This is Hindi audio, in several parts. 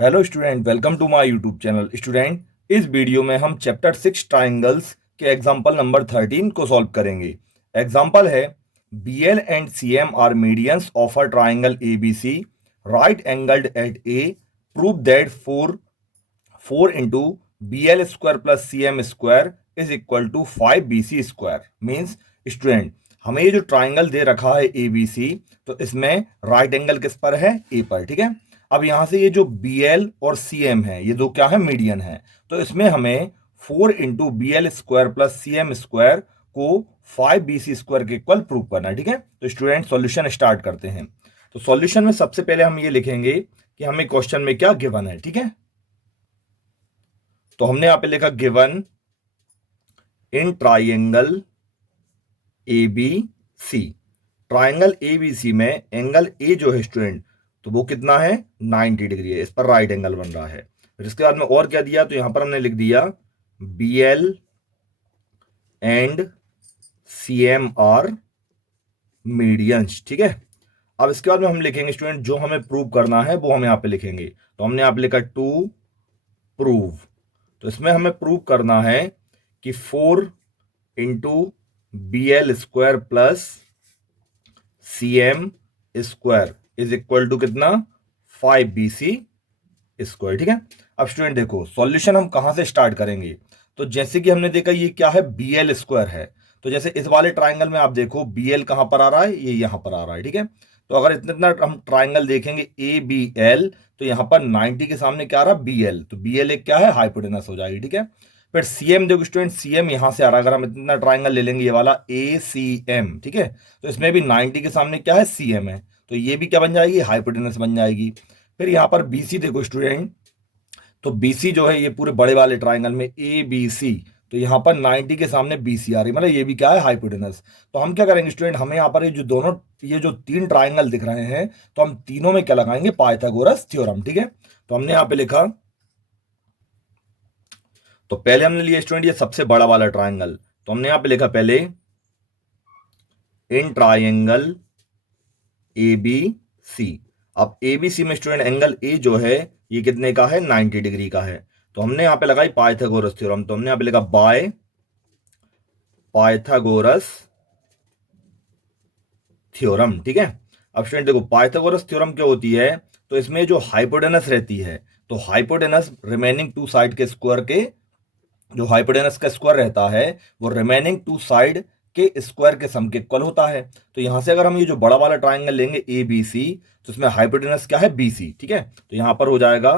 Hello student, welcome to my YouTube channel. Student, इस वीडियो में हम चैप्टर 6 ट्राइंगल्स के एग्जांपल नंबर 13 को सॉल्व करेंगे। एग्जांपल है BL and CM are medians of a triangle ABC right angled at A। Prove that 4 into BL square plus CM square is equal to 5BC square. Means student, हमें ये जो ट्राइंगल दे रखा है ABC, तो इसमें राइट एंगल किस पर है? A पर। ठीक है, अब यहां से ये जो BL और CM है, ये दो क्या है? मीडियन है। तो इसमें हमें 4 into BL square plus CM square को 5BC स्क्वायर के इक्वल प्रूव करना है। ठीक है, तो स्टूडेंट सॉल्यूशन स्टार्ट करते हैं। तो सॉल्यूशन में सबसे पहले हम ये लिखेंगे कि हमें क्वेश्चन में क्या गिवन है। ठीक है, तो हमने यहां पे लिखा given in triangle ABC। Triangle ABC में एंगल A जो है स्टूडेंट, तो वो कितना है? 90 डिग्री है। इस पर राइट एंगल बन रहा है। फिर इसके बाद में और क्या दिया? तो यहां पर हमने लिख दिया BL and CM are medians. ठीक है, अब इसके बाद में हम लिखेंगे स्टूडेंट, जो हमें प्रूव करना है वो हम यहां पे लिखेंगे। तो हमने यहां पे लिखा टू प्रूव। तो इसमें हमें प्रूव करना है कि 4 into BL square plus CM square is equal to कितना? 5BC square. ठीक है, अब स्टूडेंट देखो सॉल्यूशन हम कहां से स्टार्ट करेंगे। तो जैसे कि हमने देखा ये क्या है? BL स्क्वायर है। तो जैसे इस वाले ट्राइंगल में आप देखो BL कहां पर आ रहा है? ये यहां पर आ रहा है। ठीक है, तो अगर इतना इतना हम ट्राइंगल देखेंगे ABL, तो यहां पर 90 के सामने क्या आ रहा है? BL। तो BL एक क्या है? हाइपोटेनस हो जाएगी। ठीक है, फिर CM देखो स्टूडेंट, CM यहां से आ रहा है। अगर हम इतना ट्राइंगल ले लेंगे ये वाला ACM, ठीक है, तो इसमें भी 90 के सामने क्या है? CM है। तो ये भी क्या बन जाएगी? हाइपोटेनस बन जाएगी। फिर यहां पर BC देखो स्टूडेंट, तो BC जो है ये पूरे बड़े वाले ट्राइंगल में ABC, तो यहां पर 90 के सामने BC आ रही, मतलब ये भी क्या है? हाइपोटेनस। तो हम क्या करेंगे स्टूडेंट, हमें यहां पर ये जो तीन ट्राइंगल दिख रहे हैं, तो हम तीनों में क्या लगाएंगे? Pythagoras theorem. ठीक है, तो हमने यहां पे लिखा, तो पहले हमने लिया स्टूडेंट ये सबसे बड़ा वाला ट्राइंगल, तो हमने यहां पे लिखा पहले इन ट्राइंगल ABC। अब ABC में स्टूडेंट एंगल A जो है ये कितने का है? 90 डिग्री का है। तो हमने यहां पे लगाई पाइथागोरस थ्योरम। तो हमने यहां पे लिखा बाय पाइथागोरस थ्योरम। ठीक है, अब स्टूडेंट देखो पाइथागोरस थ्योरम क्या होती है? तो इसमें जो हाइपोटेनस रहती है, तो हाइपोटेनस रिमेनिंग टू साइड के स्क्वायर के, जो हाइपोटेनस का स्क्वायर रहता है वो रिमेनिंग टू साइड के स्क्वायर के सम के इक्वल होता है। तो यहां से अगर हम ये जो बड़ा वाला ट्राइंगल लेंगे ABC, तो इसमें हाइपोटेनस क्या है? BC। ठीक है, तो यहां पर हो जाएगा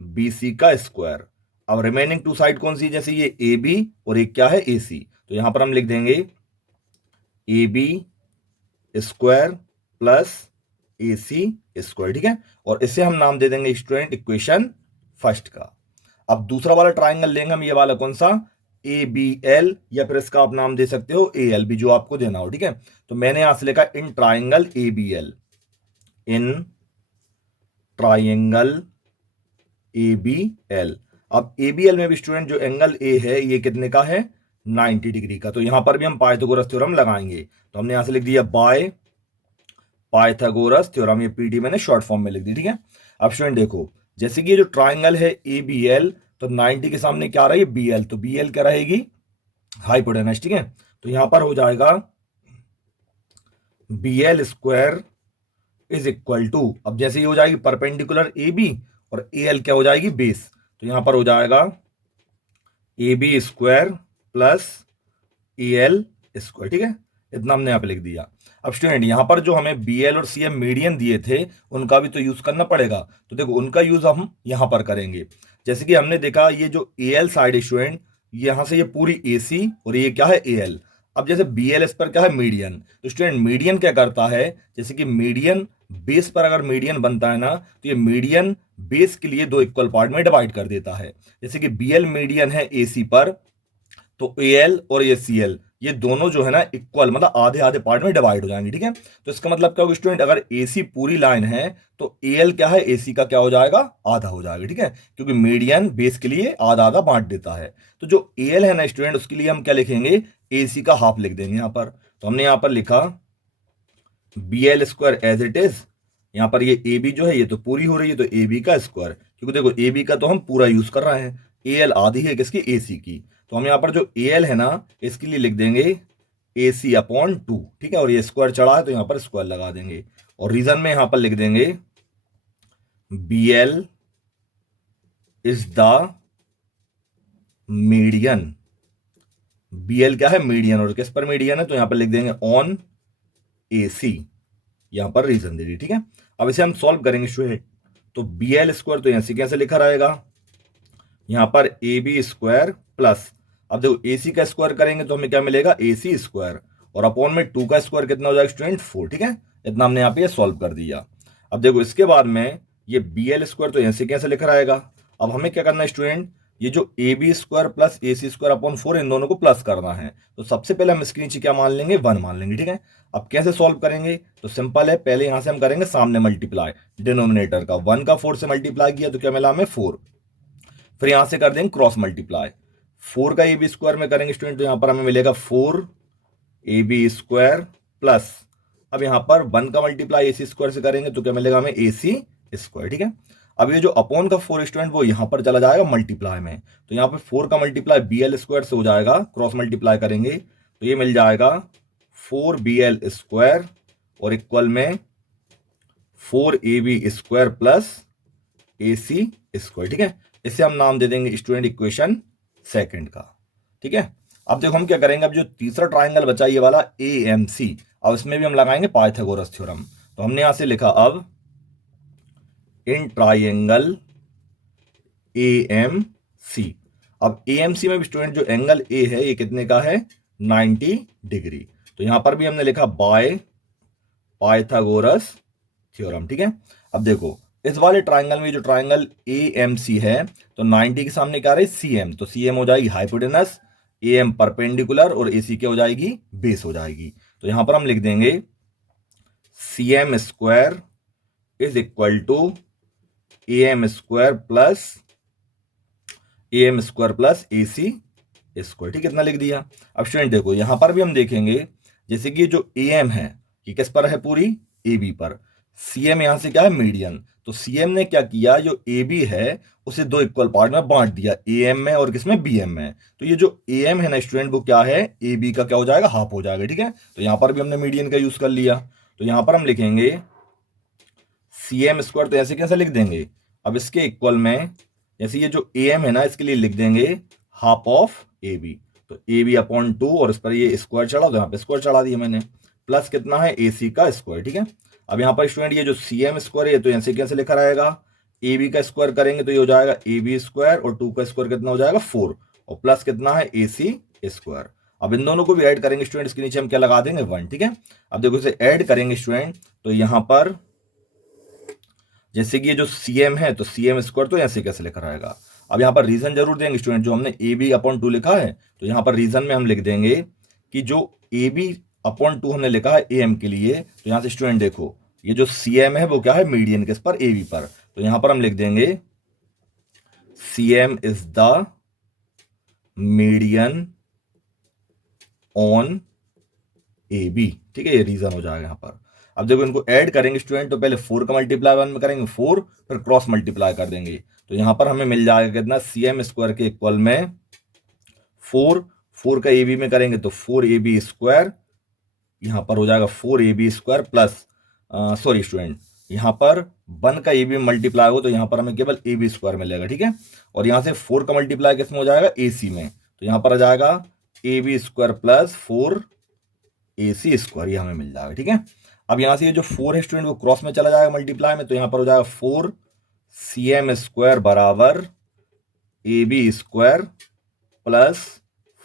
BC का स्क्वायर। अब रिमेनिंग टू साइड कौन सी? जैसे ये AB और एक क्या है? AC। तो यहां पर हम लिख देंगे AB square plus AC square. ठीक है, और इसे हम नाम दे देंगे स्टूडेंट इक्वेशन फर्स्ट का। अब दूसरा वाला ट्राइंगल लेंगे हम, ये वाला कौन सा? ABL, या फिर इसका आप नाम दे सकते हो AL भी, जो आपको देना हो। ठीक है, तो मैंने यहां से लिखा in triangle ABL। In triangle ABL। अब ABL में भी स्टूडेंट जो एंगल A है ये कितने का है? 90 डिग्री का। तो यहां पर भी हम पाइथागोरस थ्योरम लगाएंगे। तो हमने यहां से लिख दिया बाय पाइथागोरस थ्योरम। ये PD मैंने शॉर्ट फॉर्म में लिख दी। ठीक है, अब स्टूडेंट देखो, जैसे कि ये जो ट्राइंगल है ABL, तो 90 के सामने क्या आ रहा है? BL। तो BL क्या रहेगी? हाइपोटेनस। ठीक है, तो यहां पर हो जाएगा BL square is equal to, अब जैसे ये हो जाएगी परपेंडिकुलर AB, और AL क्या हो जाएगी? बेस। तो यहां पर हो जाएगा AB square plus AL square. ठीक है, इतना हमने यहां पे लिख दिया। अब स्टूडेंट यहां पर जो हमें BL और CM मीडियन दिए थे, उनका भी तो यूज करना पड़ेगा। तो देखो उनका यूज हम यहां पर करेंगे। जैसे कि हमने देखा ये जो AL साइड स्टूडेंट, यहां से ये पूरी AC और ये क्या है? AL। अब जैसे BL इस पर क्या है? मीडियन। तो स्टूडेंट मीडियन क्या करता है? जैसे कि मीडियन बेस पर अगर मीडियन बनता है ना, तो ये मीडियन बेस के लिए दो इक्वल पार्ट में डिवाइड कर देता है। जैसे कि BL मीडियन है AC पर, तो AL और ये CL ये दोनों जो है ना इक्वल, मतलब आधे आधे पार्ट में डिवाइड हो जाएंगे। ठीक है, तो इसका मतलब क्या होगा स्टूडेंट? अगर AC पूरी लाइन है तो AL क्या है? AC का क्या हो जाएगा? आधा हो जाएगा। ठीक है, क्योंकि मीडियन बेस के लिए आधा आधा बांट देता है। तो जो AL है ना स्टूडेंट, उसके लिए हम क्या लिखेंगे? AC का हाफ लिख देंगे यहां पर। तो हमने यहां पर लिखा BL square as it is यहाँ पर ये ए बी जो है ये तो पूरी हो रही है, तो ए बी का स्क्वायर, क्योंकि देखो ए बी का तो हम पूरा यूज कर रहे हैं, ए एल आधी है किसकी, ए सी की, तो हम यहाँ पर जो ए एल है ना इसके लिए लिख देंगे ए सी अपॉन 2, ठीक है, और ये स्क्वायर चढ़ा है तो यहाँ पर स्क्वायर लगा देंगे, और रीजन में यहाँ पर लिख देंगे B L is the median, B L क्या है, मीडियन, और किस पर मीडियन है, तो यहां पर लिख देंगे ऑन ए सी, यहां पर रीजन दे दी, ठीक है। अब इसे हम सॉल्व करेंगे स्टूडेंट, तो बी एल स्क्वायर तो यहां से कैसे लिखा रहेगा, यहां पर ए बी स्क्वायर प्लस, अब देखो ए सी का स्क्वायर करेंगे तो हमें क्या मिलेगा, ए सी स्क्वायर, और अपॉन में 2 का स्क्वायर कितना हो जाएगा स्टूडेंट, 4, ठीक है, इतना हमने यहाँ पे सॉल्व कर दिया। अब देखो इसके बाद में ये बी एल स्क्वायर तो यहां से कैसे लिखा रहेगा, अब हमें क्या करना है स्टूडेंट, ये जो A B square plus A C square upon 4 इन दोनों को प्लस करना है, तो सबसे पहले हम इसके नीचे क्या मान लेंगे, 1 मान लेंगे, ठीक है। अब कैसे सॉल्व करेंगे, तो सिंपल है, पहले यहां से हम करेंगे सामने मल्टीप्लाई, डिनोमिनेटर का 1 का 4 से मल्टीप्लाई किया तो क्या मिला हमें 4, फिर यहां से कर देंगे क्रॉस मल्टीप्लाई, 4 का ए बी स्क्वायर में करेंगे स्टूडेंट तो यहां पर हमें मिलेगा 4 ए बी स्क्वायर प्लस, अब यहां पर 1 का मल्टीप्लाई ए सी स्क्वायर से करेंगे तो क्या मिलेगा हमें, ए सी स्क्वायर, ठीक है। अब ये जो अपॉन का 4 स्टूडेंट वो यहां पर चला जाएगा मल्टीप्लाई में, तो यहां पर 4 का मल्टीप्लाई बी एल स्क्वायर से हो जाएगा, क्रॉस मल्टीप्लाई करेंगे तो ये मिल जाएगा 4 बी एल स्क्वायर और इक्वल में 4 A B square plus A C square, ठीक है। इसे हम नाम दे देंगे स्टूडेंट इक्वेशन सेकंड का, ठीक है। अब देखो हम क्या करेंगे, अब जो तीसरा ट्राइंगल बचा ये वाला ए एम सी, अब इसमें भी हम लगाएंगे पाइथागोरस थ्योरम, तो हमने यहां से लिखा अब in triangle A M C, अब ए एम सी में भी स्टूडेंट जो एंगल ए है ये कितने का है, 90 डिग्री, तो यहां पर भी हमने लिखा बाय पाइथागोरस थ्योरम, ठीक है। अब देखो इस वाले ट्राइंगल में जो ट्राइंगल ए एम सी है तो 90 के सामने क्या रही, सी एम, तो सी एम हो जाएगी हाइपोटेनस, ए एम परपेंडिकुलर और ए सी क्या हो जाएगी, बेस हो जाएगी, तो यहां पर हम लिख देंगे C M square is equal to A M square plus A C square, ठीक है, इतना लिख दिया। अब स्टूडेंट देखो यहां पर भी हम देखेंगे जैसे कि जो ए एम है ये किस पर है, पूरी ए बी पर, सी एम यहां से क्या है, मीडियन, तो सी एम ने क्या किया, जो ए बी है उसे 2 इक्वल पार्ट में बांट दिया, ए एम में और किसमें, बी एम में, तो ये जो ए एम है ना स्टूडेंट वो क्या है, ए बी का क्या हो जाएगा, हाफ हो जाएगा, ठीक है। तो यहां पर भी हमने मीडियन का यूज कर लिया, तो यहां पर हम लिखेंगे सी एम स्क्वायर, तो ऐसे कैसे लिख देंगे, अब इसके इक्वल में जैसे ये जो ए एम है ना इसके लिए लिख देंगे हाफ ऑफ ए बी, तो ए बी अपॉन 2 और इस पर ये स्क्वायर चढ़ा तो यहाँ पे स्क्वायर चढ़ा दिया मैंने, प्लस कितना है, ए सी का स्क्वायर, ठीक है। अब यहाँ पर स्टूडेंट ये जो सी एम स्क्वायर है तो यहाँ से कैसे लिखा रहेगा, ए बी का स्क्वायर करेंगे तो ये हो जाएगा ए बी स्क्वायर और 2 का स्क्वायर कितना हो जाएगा 4 और प्लस कितना है, ए सी स्क्वायर। अब इन दोनों को भी ऐड करेंगे स्टूडेंट, इसके नीचे हम क्या लगा देंगे 1, ठीक है। अब देखो इसे ऐड करेंगे स्टूडेंट तो यहाँ पर जैसे कि ये जो सी एम है तो सी एम स्क्वायर तो ऐसे कैसे लिखा रहेगा, अब यहाँ पर रीजन जरूर देंगे स्टूडेंट, जो हमने ए बी अपॉन 2 लिखा है तो यहाँ पर रीजन में हम लिख देंगे कि जो ए बी अपॉन 2 हमने लिखा है ए एम के लिए, तो यहाँ से स्टूडेंट देखो ये जो सी एम है वो क्या है, मीडियन किस पर, ए बी पर, तो यहाँ पर हम लिख देंगे C M is the median on A B, ठीक है, ये रीजन हो जाएगा यहाँ पर। अब देखो इनको ऐड करेंगे स्टूडेंट तो पहले 4 का मल्टीप्लाई 1 में करेंगे 4, फिर क्रॉस मल्टीप्लाई कर देंगे तो यहां पर हमें मिल जाएगा कितना, सी एम स्क्वायर के इक्वल में 4 का ए बी में करेंगे तो 4 ए बी स्क्वायर, यहां पर हो जाएगा 4 A B square plus sorry student यहां पर 1 का ए बी मल्टीप्लाई हो तो यहां पर हमें केवल ए बी स्क्वायर मिलेगा, ठीक है। और यहां से 4 का मल्टीप्लाई किसमें हो जाएगा, ए सी में, तो यहां पर आ जाएगा A B square plus 4 A C square, ये हमें मिल जाएगा, ठीक है। अब यहां से ये जो 4 है स्टूडेंट वो क्रॉस में चला जाएगा मल्टीप्लाई में, तो यहां पर हो जाएगा 4 सी एम स्क्वायर बराबर ए बी स्क्वायर प्लस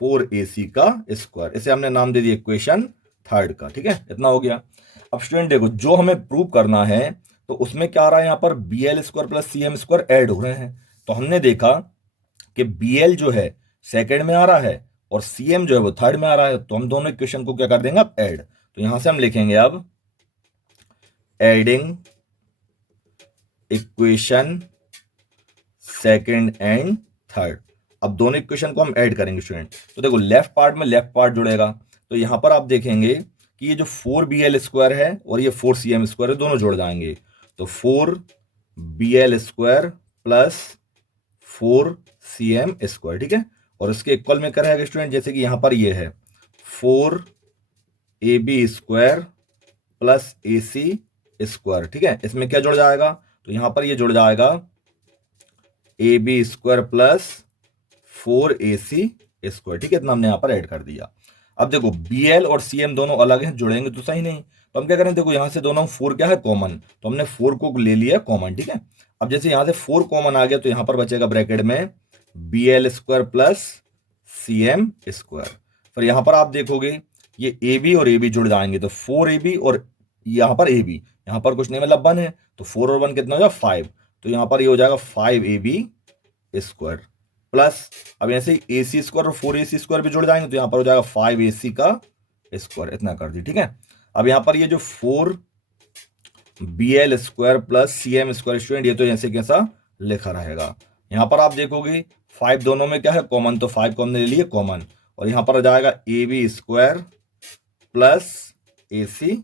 4 ए सी का स्क्वायर, इसे हमने नाम दे दिया इक्वेशन थर्ड का, ठीक है, इतना हो गया। अब स्टूडेंट देखो जो हमें प्रूव करना है तो उसमें क्या आ रहा है, यहाँ पर B L square plus C M square add हो रहे हैं, तो हमने देखा कि बी एल जो है सेकेंड में आ रहा है और सी एम जो है वो थर्ड में आ रहा है, तो हम दोनों इक्वेशन को क्या कर देंगे अब ऐड, तो यहां से हम लिखेंगे अब adding equation second and third. अब दोनों इक्वेशन को हम ऐड करेंगे स्टूडेंट, तो देखो लेफ्ट पार्ट में लेफ्ट पार्ट जुड़ेगा, तो यहां पर आप देखेंगे कि ये जो 4 बी एल स्क्वायर है और ये 4 सी एम स्क्वायर है दोनों जुड़ जाएंगे, तो 4bl square plus 4cm square, ठीक है। और इसके इक्वल में क्या रहेगा स्टूडेंट, जैसे कि यहां पर ये है 4ab square plus AC square, ठीक है। इसमें क्या जुड़ जाएगा, तो यहां पर ये जुड़ जाएगा AB square plus 4AC square, ठीक है। इतना हमने यहां पर ऐड कर दिया। अब देखो BL और CM दोनों अलग हैं, जुड़ेंगे तो सही नहीं, तो हम क्या करें, देखो यहां से दोनों 4 क्या है कॉमन, तो हमने 4 को ले लिया कॉमन, ठीक है। अब जैसे यहां से 4 कॉमन आ गया तो यहां पर बचेगा ब्रैकेट में BL square plus CM square. फिर यहां पर आप देखोगे ये AB और AB जुड़ जाएंगे, तो 4AB और यहां पर AB, यहां पर कुछ नहीं मतलब 1 है, तो 4 और 1 कितना हो जाएगा 5, तो यहां पर ये हो जाएगा 5AB स्क्वायर प्लस, अब ऐसे ही AC स्क्वायर और 4AC स्क्वायर भी जुड़ जाएंगे, तो यहां पर हो जाएगा 5AC का स्क्वायर, इतना कर दी, ठीक है। अब यहां पर ये जो 4BL square plus CM square student, ये तो जैसे कैसा लिखा रहेगा। यहां पर आप देखोगे 5 दोनों में क्या है कॉमन, तो 5 को हमने ले लिए कॉमन, और यहां पर हो जाएगा AB square plus AC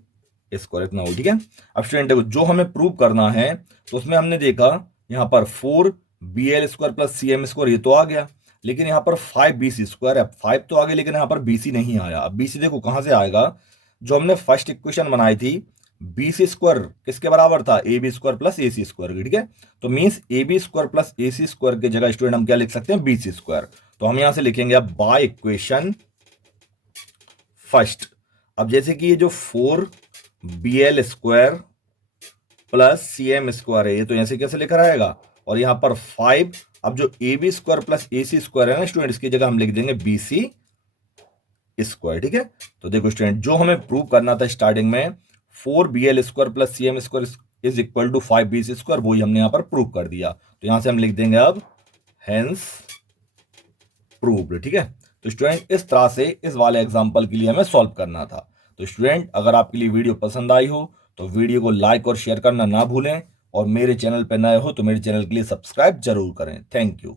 square, इतना हो, ठीक है। अब स्टूडेंट देखो जो हमें प्रूव करना है, तो उसमें हमने देखा यहां पर 4BL square plus CM square ये तो आ गया, लेकिन यहां पर 5BC स्क्वायर है, 5 तो आ गया लेकिन यहां पर BC नहीं आया। अब BC देखो कहां से आएगा, जो हमने फर्स्ट इक्वेशन बनाई थी BC स्क्वायर किसके बराबर था, AB square plus AC square, ठीक है। तो means AB square plus AC square की जगह स्टूडेंट हम क्या लिख सकते हैं, BC स्क्वायर। तो हम यहां से लिखेंगे अब बाय इक्वेशन फर्स्ट। अब जैसे कि ये जो 4BL square plus CM square है, ये तो ऐसे कैसे लिखा रहेगा, और यहां पर 5, अब जो AB square plus AC square है ना स्टूडेंट, इसकी जगह हम लिख देंगे BC स्क्वायर, ठीक है। तो देखो स्टूडेंट जो हमें प्रूव करना था स्टार्टिंग में 4BL square plus CM square is equal to 5BC square, वही हमने यहां पर प्रूव कर दिया। तो यहां से हम लिख देंगे अब हेंस प्रूव्ड, ठीक है। तो स्टूडेंट इस तरह से इस वाले एग्जांपल के लिए हमें सॉल्व करना था। तो स्टूडेंट अगर आपके लिए वीडियो पसंद आई हो तो वीडियो को लाइक और शेयर करना ना भूलें, और मेरे चैनल पर नए हो तो मेरे चैनल के लिए सब्सक्राइब जरूर करें। Thank you.